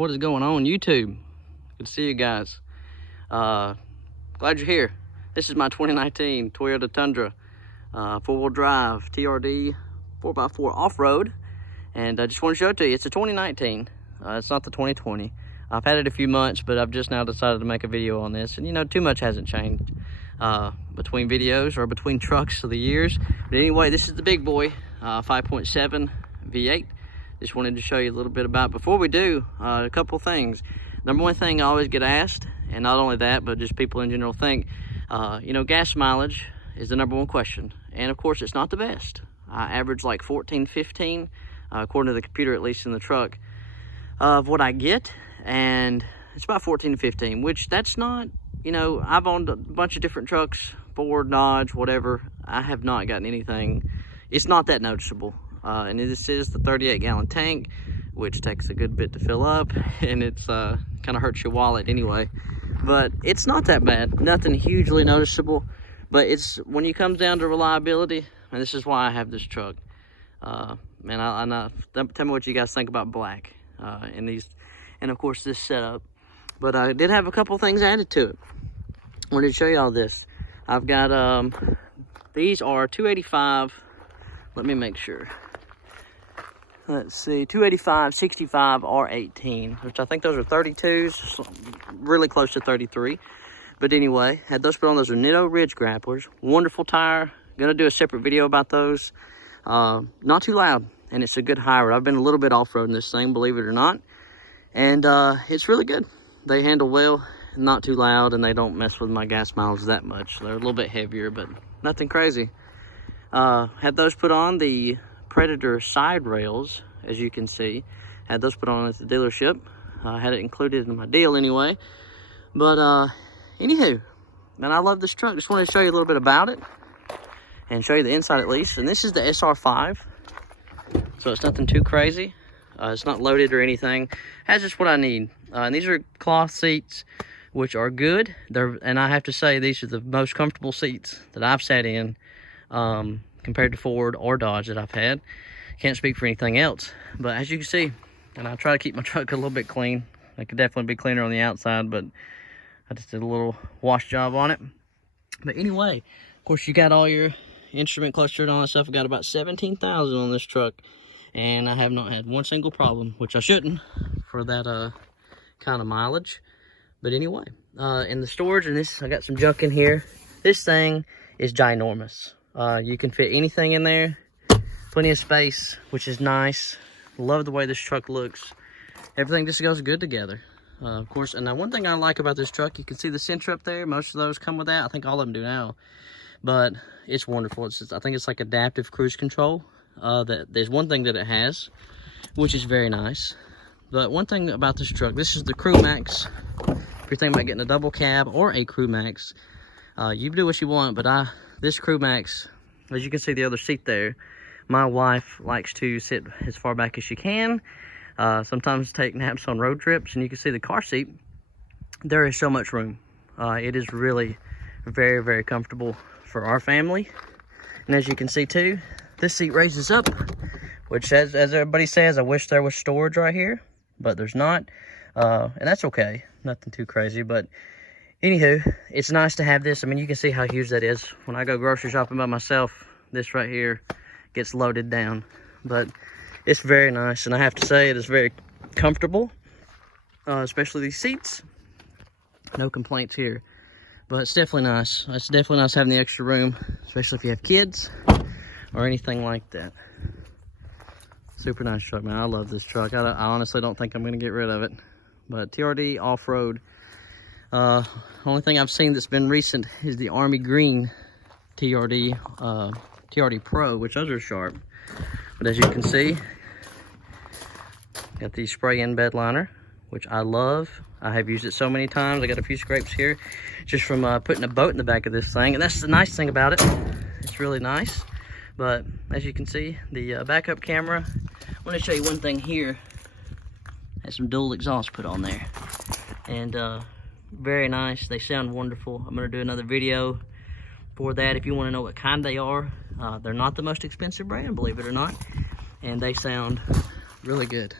What is going on, YouTube? Good to see you guys. Glad you're here. This is my 2019 Toyota Tundra, four-wheel drive TRD 4x4 off-road, and I just want to show it to you. It's a 2019. It's not the 2020. I've had it a few months, but I've just now decided to make a video on this, and you know, too much hasn't changed between videos or between trucks of the years. But anyway, this is the big boy, 5.7 V8. Just wanted to show you a little bit about it. Before we do, a couple things. Number one thing I always get asked, and not only that, but just people in general think, you know, gas mileage is the number one question. And of course, it's not the best. I average like 14, 15, according to the computer, at least in the truck, of what I get. And it's about 14 to 15, which that's not, you know, I've owned a bunch of different trucks, Ford, Dodge, whatever. I have not gotten anything. It's not that noticeable. And this is the 38-gallon tank, which takes a good bit to fill up, and it's kind of hurts your wallet anyway. But it's not that bad, nothing hugely noticeable. But it's when you come down to reliability, and this is why I have this truck. Man, I tell me what you guys think about black in these, and of course this setup. But I did have a couple things added to it. I wanted to show you all this. I've got these are 285. Let me make sure. Let's see, 285, 65, R18, which I think those are 32s, so really close to 33. But anyway, had those put on. Those are Nitto Ridge grapplers. Wonderful tire. Gonna do a separate video about those. Not too loud, and it's a good hybrid. I've been a little bit off-roading this thing, believe it or not. And it's really good. They handle well, not too loud, and they don't mess with my gas mileage that much. They're a little bit heavier, but nothing crazy. Had those put on. The Predator side rails, as you can see, had those put on at the dealership. Had it included in my deal anyway. But anywho, man, I love this truck. Just wanted to show you a little bit about it and show you the inside at least. And this is the SR5, so it's nothing too crazy. It's not loaded or anything. Has just what I need. And these are cloth seats, which are good. And I have to say, these are the most comfortable seats that I've sat in, compared to Ford or Dodge that I've had. Can't speak for anything else, but as you can see, and I try to keep my truck a little bit clean. It could definitely be cleaner on the outside, but I just did a little wash job on it. But anyway, of course, you got all your instrument cluster and all that stuff. I got about 17,000 on this truck, and I have not had one single problem, which I shouldn't for that kind of mileage. But anyway, in the storage, and this, I got some junk in here. This thing is ginormous. You can fit anything in there, plenty of space, which is nice. Love the way this truck looks. Everything just goes good together. Of course, and now one thing I like about this truck, you can see the Sentra up there. Most of those come with that. I think all of them do now, but it's wonderful. It's just, I think it's like adaptive cruise control. There's one thing that it has, which is very nice. But one thing about this truck, this is the Crew Max. If you're thinking about getting a double cab or a Crew Max, you do what you want, but this Crew Max, as you can see the other seat there, my wife likes to sit as far back as she can, sometimes take naps on road trips, and you can see the car seat, there is so much room. It is really very, very comfortable for our family. And as you can see too, this seat raises up, which as everybody says, I wish there was storage right here, but there's not, and that's okay, nothing too crazy. But anywho, it's nice to have this. I mean, you can see how huge that is. When I go grocery shopping by myself, this right here gets loaded down. But it's very nice, and I have to say it is very comfortable, especially these seats. No complaints here. But it's definitely nice. It's definitely nice having the extra room, especially if you have kids or anything like that. Super nice truck, man. I love this truck. I honestly don't think I'm going to get rid of it. But TRD off-road. Only thing I've seen that's been recent is the Army Green TRD Pro, which those are sharp. But as you can see, got the spray-in bed liner, which I love. I have used it so many times. I got a few scrapes here just from putting a boat in the back of this thing, and that's the nice thing about it. It's really nice. But as you can see, the backup camera. I want to show you one thing here. Has some dual exhaust put on there, and very nice. They sound wonderful. I'm going to do another video for that if you want to know what kind they are. They're not the most expensive brand, believe it or not, and they sound really good.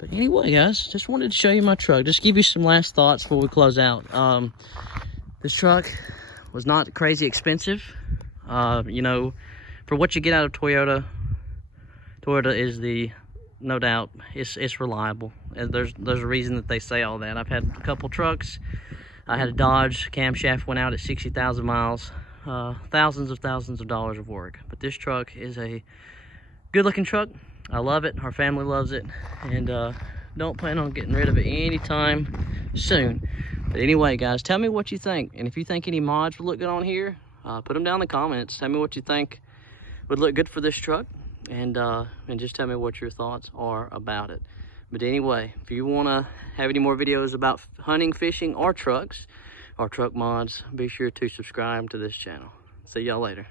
But anyway, guys, just wanted to show you my truck. Just give you some last thoughts before we close out. This truck was not crazy expensive. You know, for what you get out of Toyota is no doubt, it's reliable. And there's a reason that they say all that. I've had a couple trucks. I had a Dodge, camshaft went out at 60,000 miles. Thousands of dollars of work. But this truck is a good looking truck. I love it. Our family loves it. And don't plan on getting rid of it anytime soon. But anyway, guys, tell me what you think. And if you think any mods would look good on here, put them down in the comments. Tell me what you think would look good for this truck. And just tell me what your thoughts are about it. But anyway, if you want to have any more videos about hunting, fishing, or trucks, or truck mods, be sure to subscribe to this channel. See y'all later.